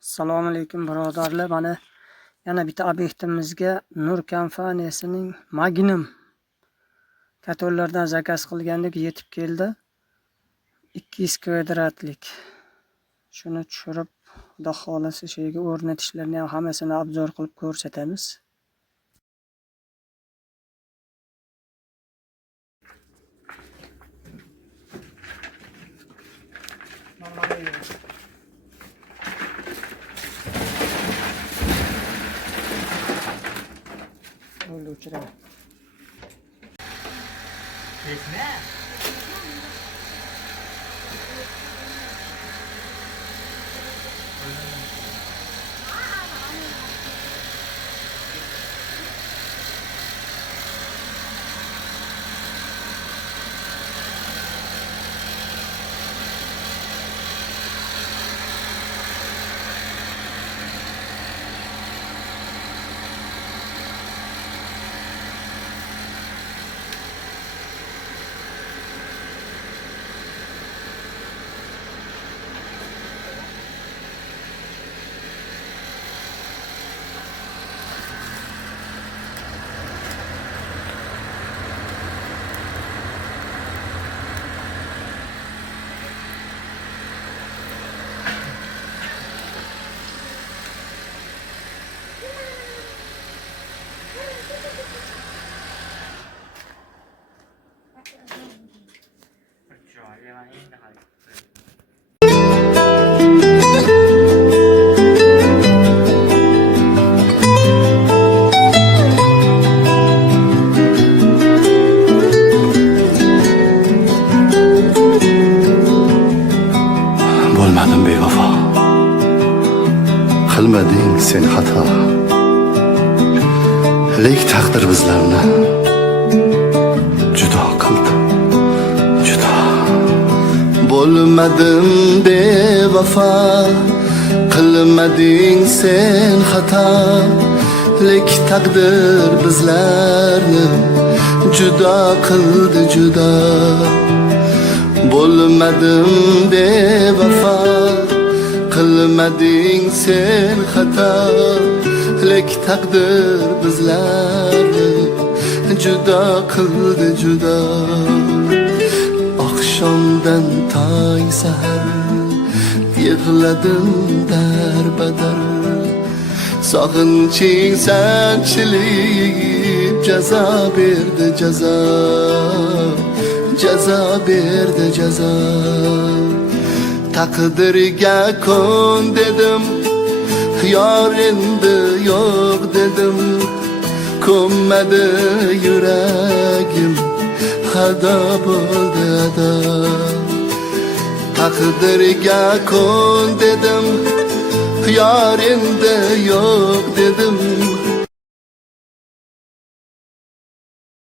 Assalomu alaykum birodarlar. Mana yana bitta obyektimizga Nur kompaniyasining Magnum katallardan zakaz qilgandik, yetib keldi. 200 kvadratlik. Shuni tushirib, xudo xolasa shu yerga o'rnatishlarni ham hammasini obzor qilib ko'rsatamiz. Öyle uçuralım. Kesme. Bo'lmadim bevafo, qilmading sen xato, lek taqdir bizlarni judo qildi, judo. Bo'lmadim bevafo, qilmading sen xato, lek taqdir bizlarni judo qildi, judo. Bo'lmadim bevafo, qilmading sen xato, lek taqdir bizlarni judo qildi, judo. Oqshomdan tong sahar yig'ladim darbadar, sog'inching sanchilib jazo berdi, jazo, jazo berdi, jazo. Taqdirga kon dedim, yor endi yo'q dedim, ko'nmadi yuragim, hado bo'ldi, hado. Taqdirga kon dedim, yor endi yo'q dedim,